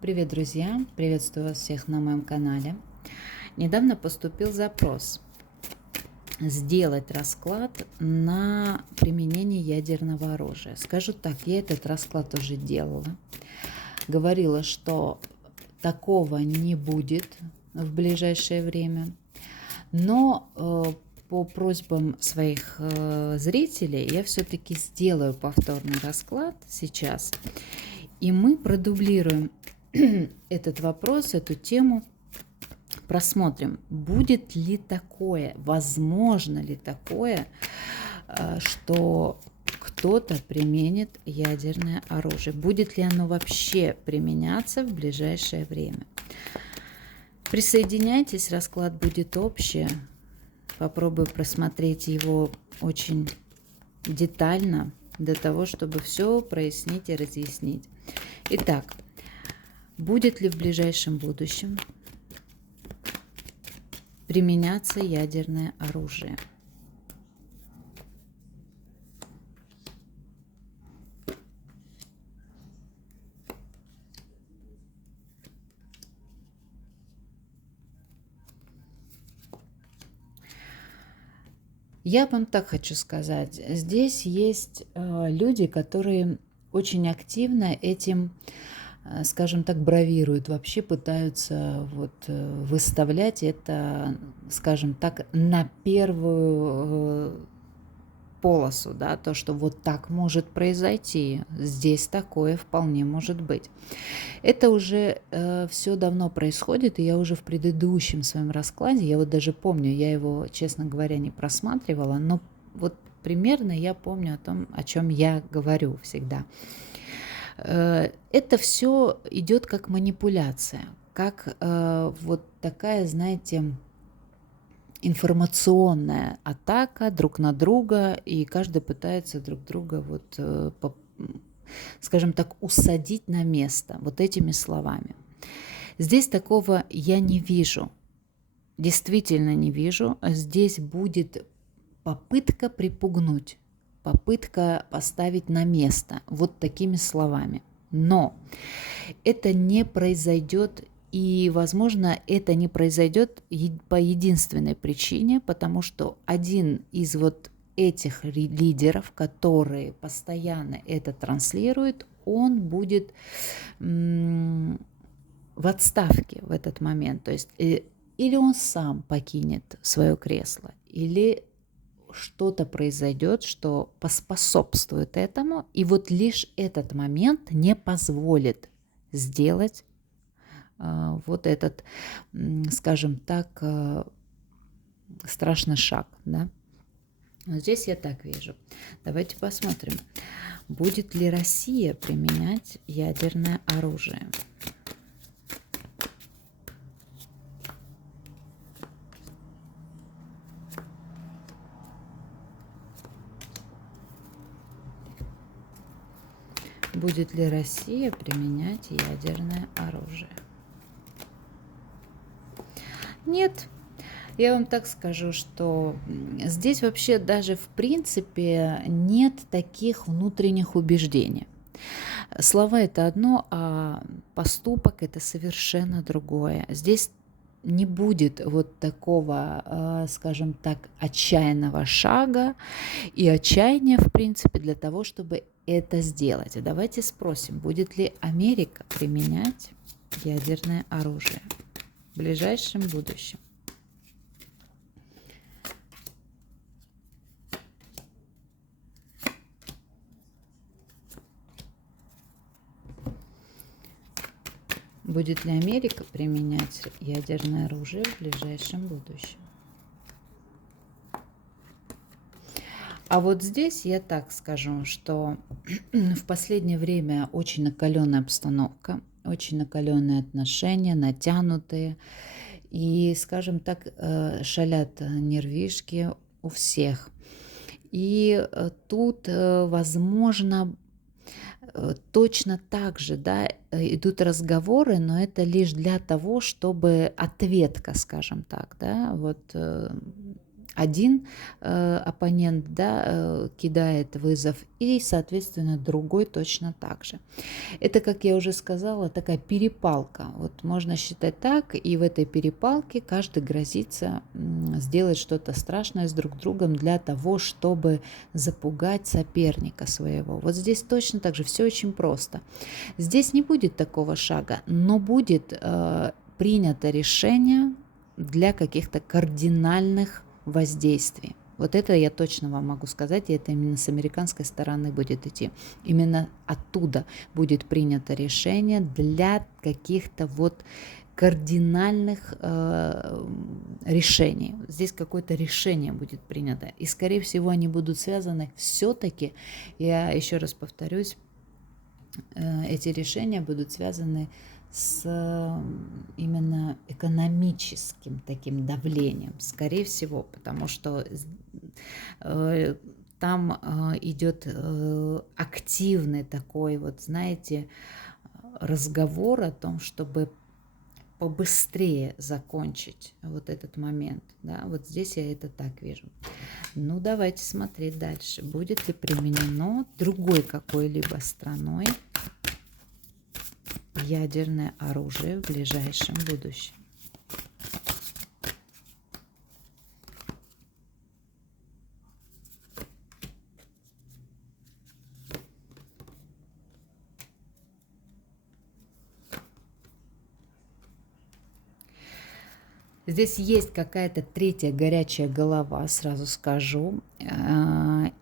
Привет, друзья! Приветствую вас всех на моем канале. Недавно поступил запрос сделать расклад на применение ядерного оружия. Скажу так, я этот расклад уже делала. Говорила, что такого не будет в ближайшее время. Но по просьбам своих зрителей я все-таки сделаю повторный расклад сейчас. И мы продублируем этот вопрос, эту тему, просмотрим, будет ли такое, возможно ли такое, что кто-то применит ядерное оружие. Будет ли оно вообще применяться в ближайшее время? Присоединяйтесь, расклад будет общий. Попробую просмотреть его очень детально, для того, чтобы все прояснить и разъяснить. Итак, будет ли в ближайшем будущем применяться ядерное оружие? Я вам так хочу сказать. Здесь есть люди, которые очень активно этим, скажем так, бравируют, вообще пытаются выставлять это, скажем так, на первую полосу, да, то, что вот так может произойти, здесь такое вполне может быть. Это уже все давно происходит, и я уже в предыдущем своем раскладе, я вот даже помню, я его, честно говоря, не просматривала, но вот примерно я помню о том, о чем я говорю всегда. Это все идет как манипуляция, как вот такая, знаете, информационная атака друг на друга, и каждый пытается друг друга, скажем так, усадить на место вот этими словами. Здесь такого я не вижу, действительно не вижу. Здесь будет попытка припугнуть, попытка поставить на место вот такими словами. Но это не произойдет. И, возможно, это не произойдет по единственной причине, потому что один из вот этих лидеров, которые постоянно это транслируют, он будет в отставке в этот момент. То есть или он сам покинет свое кресло, или что-то произойдет, что поспособствует этому, и вот лишь этот момент не позволит сделать вот этот, скажем так, страшный шаг, да. Но здесь я так вижу. Давайте посмотрим, будет ли Россия применять ядерное оружие. Будет ли Россия применять ядерное оружие? Нет. Я вам так скажу, что здесь вообще даже в принципе нет таких внутренних убеждений. Слова это одно, а поступок это совершенно другое. Здесь не будет вот такого, скажем так, отчаянного шага и отчаяния, в принципе, для того, чтобы это сделать. Давайте спросим, будет ли Америка применять ядерное оружие в ближайшем будущем? Будет ли Америка применять ядерное оружие в ближайшем будущем? А вот здесь я так скажу, что в последнее время очень накаленная обстановка, очень накаленные отношения, натянутые. И, скажем так, шалят нервишки у всех. И тут, возможно, точно так же, да, идут разговоры, но это лишь для того, чтобы ответка, скажем так, да, вот один оппонент, да, кидает вызов, и, соответственно, другой точно так же. Это, как я уже сказала, такая перепалка. Вот можно считать так, и в этой перепалке каждый грозится сделать что-то страшное с друг другом для того, чтобы запугать соперника своего. Вот здесь точно так же все очень просто. Здесь не будет такого шага, но будет принято решение для каких-то кардинальных воздействий. Вот это я точно вам могу сказать, и это именно с американской стороны будет идти. Именно оттуда будет принято решение для каких-то вот кардинальных решений. Здесь какое-то решение будет принято. И, скорее всего, они будут связаны все-таки, я еще раз повторюсь, эти решения будут связаны с именно экономическим таким давлением, скорее всего, потому что там идет активный такой, вот знаете, разговор о том, чтобы побыстрее закончить вот этот момент. Да? Вот здесь я это так вижу. Ну, давайте смотреть дальше. Будет ли применено другой какой-либо страной ядерное оружие в ближайшем будущем? Здесь есть какая-то третья горячая голова, сразу скажу.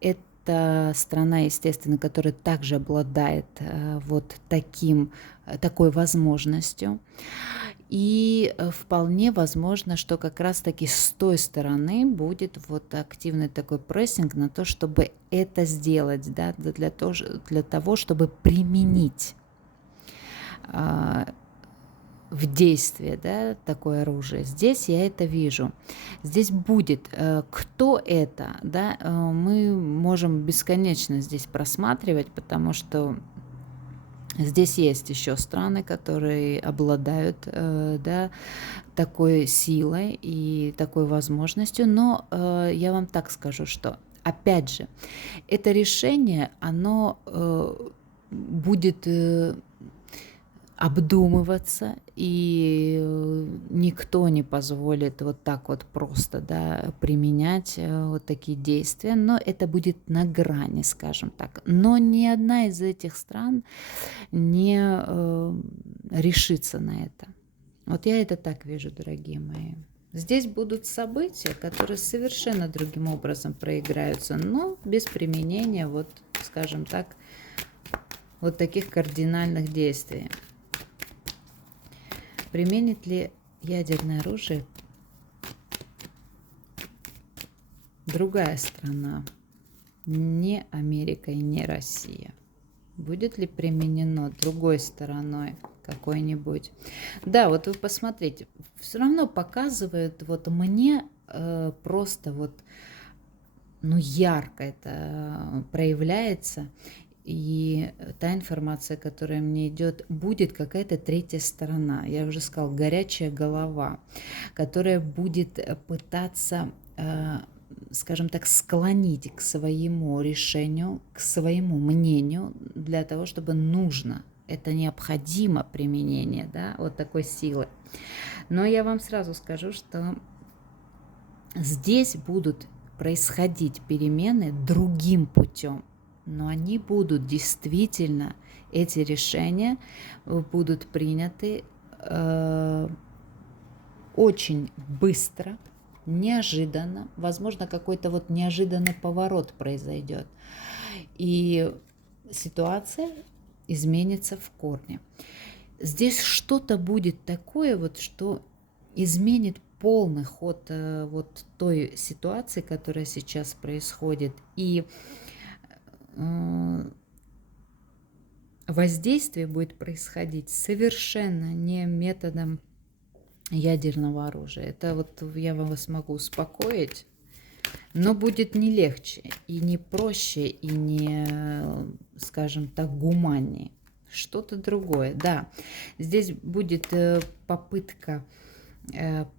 Это страна, естественно, которая также обладает вот такой возможностью. И вполне возможно, что как раз-таки с той стороны будет вот активный такой прессинг на то, чтобы это сделать, да, для того, чтобы применить в действие, да, такое оружие. Здесь я это вижу. Здесь будет, кто это, да, мы можем бесконечно здесь просматривать, потому что здесь есть еще страны, которые обладают, да, такой силой и такой возможностью, но я вам так скажу, что, опять же, это решение, оно будет обдумываться, и никто не позволит вот так вот просто, да, применять вот такие действия, но это будет на грани, скажем так. Но ни одна из этих стран не решится на это. Вот я это так вижу, дорогие мои. Здесь будут события, которые совершенно другим образом проиграются, но без применения, вот, скажем так, вот таких кардинальных действий. Применит ли ядерное оружие другая страна, не Америка и не Россия? Будет ли применено другой стороной какой-нибудь? Да, вот вы посмотрите, все равно показывает вот мне просто вот, ну, ярко это проявляется. И та информация, которая мне идет, будет какая-то третья сторона. Я уже сказала, горячая голова, которая будет пытаться, скажем так, склонить к своему решению, к своему мнению, для того, чтобы нужно, это необходимо применение, да, вот такой силы. Но я вам сразу скажу, что здесь будут происходить перемены другим путем. Но они будут действительно, эти решения будут приняты очень быстро, неожиданно. Возможно, какой-то вот неожиданный поворот произойдет. И ситуация изменится в корне. Здесь что-то будет такое, вот, что изменит полный ход вот той ситуации, которая сейчас происходит. И воздействие будет происходить совершенно не методом ядерного оружия. Это вот я вас могу успокоить, но будет не легче, и не проще, и не, скажем так, гуманнее. Что-то другое, да. Здесь будет попытка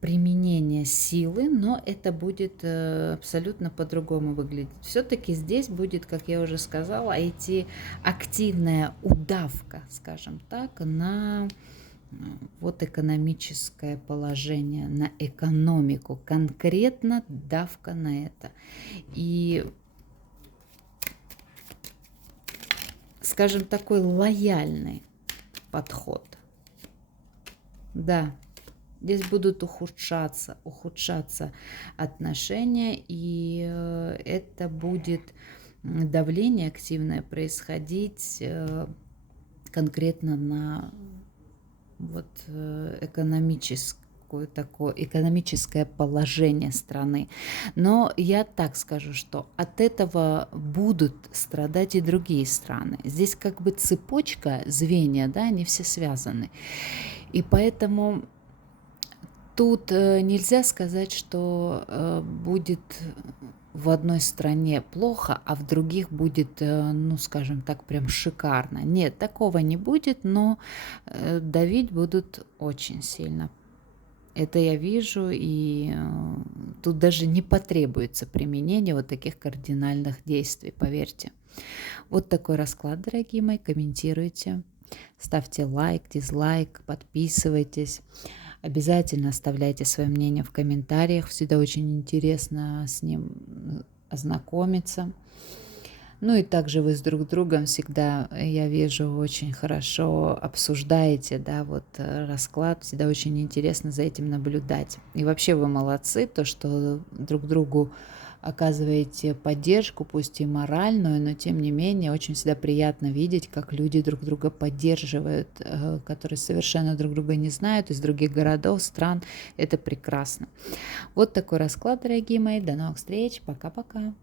применение силы, но это будет абсолютно по-другому выглядеть. Все-таки здесь будет, как я уже сказала, идти активная удавка, скажем так, на вот экономическое положение, на экономику, конкретно давка на это. И, скажем, такой лояльный подход. Да, здесь будут ухудшаться отношения, и это будет давление активное происходить конкретно на вот экономическое положение страны. Но я так скажу, что от этого будут страдать и другие страны. Здесь как бы цепочка, звенья, да, они все связаны. И поэтому тут нельзя сказать, что будет в одной стране плохо, а в других будет, ну, скажем так, прям шикарно. Нет, такого не будет, но давить будут очень сильно. Это я вижу, и тут даже не потребуется применение вот таких кардинальных действий, поверьте. Вот такой расклад, дорогие мои, комментируйте, ставьте лайк, дизлайк, подписывайтесь. Обязательно оставляйте свое мнение в комментариях. Всегда очень интересно с ним ознакомиться. Ну и также вы с друг другом всегда, я вижу, очень хорошо обсуждаете, да, вот расклад. Всегда очень интересно за этим наблюдать. И вообще вы молодцы, то, что друг другу оказываете поддержку, пусть и моральную, но тем не менее очень всегда приятно видеть, как люди друг друга поддерживают, которые совершенно друг друга не знают, из других городов, стран. Это прекрасно. Вот такой расклад, дорогие мои. До новых встреч. Пока-пока.